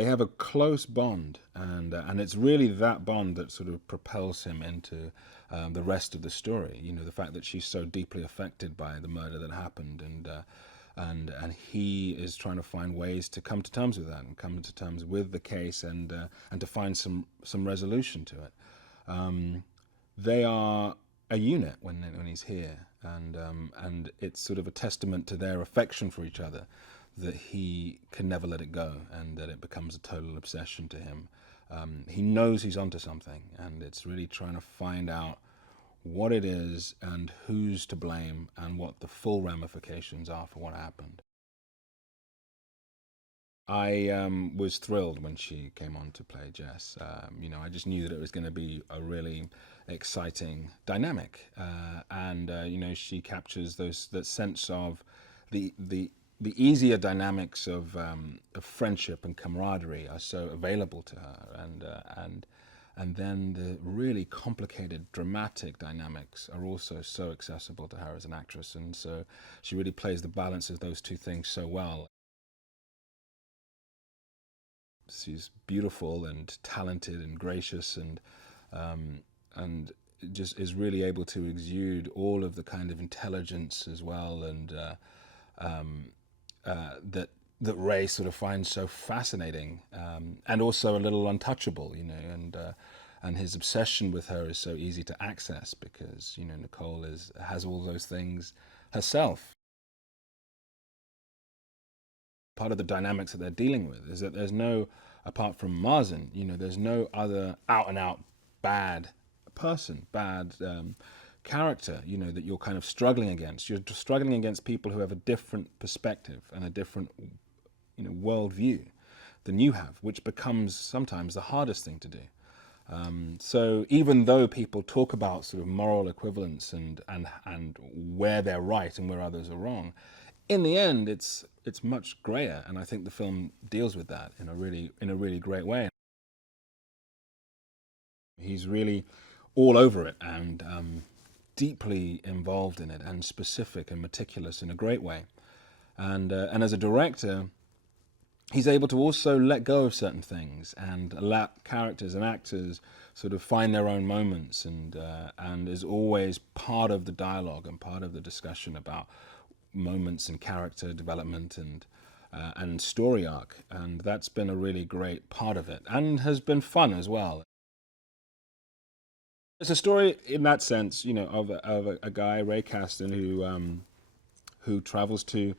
they have a close bond, and it's really that bond that sort of propels him into the rest of the story. You know, the fact that she's so deeply affected by the murder that happened, and he is trying to find ways to come to terms with that and come to terms with the case, and to find some resolution to it. They are a unit when he's here, and it's sort of a testament to their affection for each other that he can never let it go, and that it becomes a total obsession to him. He knows he's onto something, and it's really trying to find out what it is and who's to blame and what the full ramifications are for what happened. I was thrilled when she came on to play Jess. I just knew that it was going to be a really exciting dynamic, and she captures that sense of the easier dynamics of friendship and camaraderie are so available to her, and then the really complicated dramatic dynamics are also so accessible to her as an actress, and so she really plays the balance of those two things so well. She's beautiful and talented and gracious, and just is really able to exude all of the kind of intelligence as well, and that Ray sort of finds so fascinating, and also a little untouchable, and his obsession with her is so easy to access because Nicole has all those things herself. Part of the dynamics that they're dealing with is that there's no, apart from Marsden, there's no other out and out bad person, bad character, that you're kind of struggling against. You're struggling against people who have a different perspective and a different, worldview than you have, which becomes sometimes the hardest thing to do. So even though people talk about sort of moral equivalence and where they're right and where others are wrong, in the end, it's much grayer, and I think the film deals with that in a really great way. He's really all over it, and deeply involved in it, and specific and meticulous in a great way. And as a director, he's able to also let go of certain things and let characters and actors sort of find their own moments, and is always part of the dialogue and part of the discussion about moments and character development and story arc, and that's been a really great part of it, and has been fun as well. It's a story in that sense, of a guy, Ray Caston, who travels to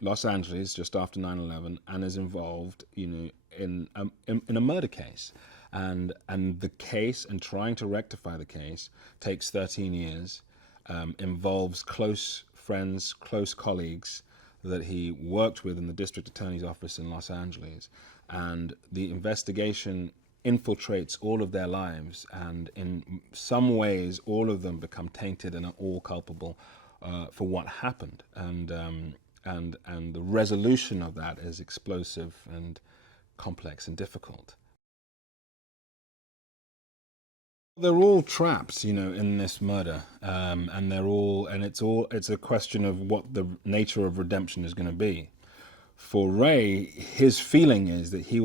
Los Angeles just after 9/11 and is involved, in a murder case, and the case and trying to rectify the case takes 13 years, involves close friends, close colleagues that he worked with in the district attorney's office in Los Angeles, and the investigation infiltrates all of their lives, and in some ways all of them become tainted and are all culpable for what happened, and the resolution of that is explosive and complex and difficult. They're all traps, in this murder, and it's a question of what the nature of redemption is going to be. For Ray, his feeling is that he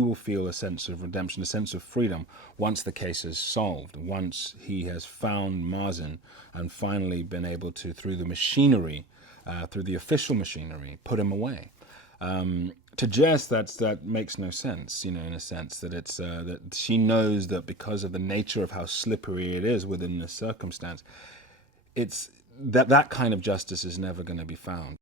will feel a sense of redemption, a sense of freedom, once the case is solved, once he has found Marsden and finally been able to, through the machinery, through the official machinery, put him away. To Jess, that makes no sense, in a sense that it's that she knows that because of the nature of how slippery it is within this circumstance, it's that kind of justice is never going to be found.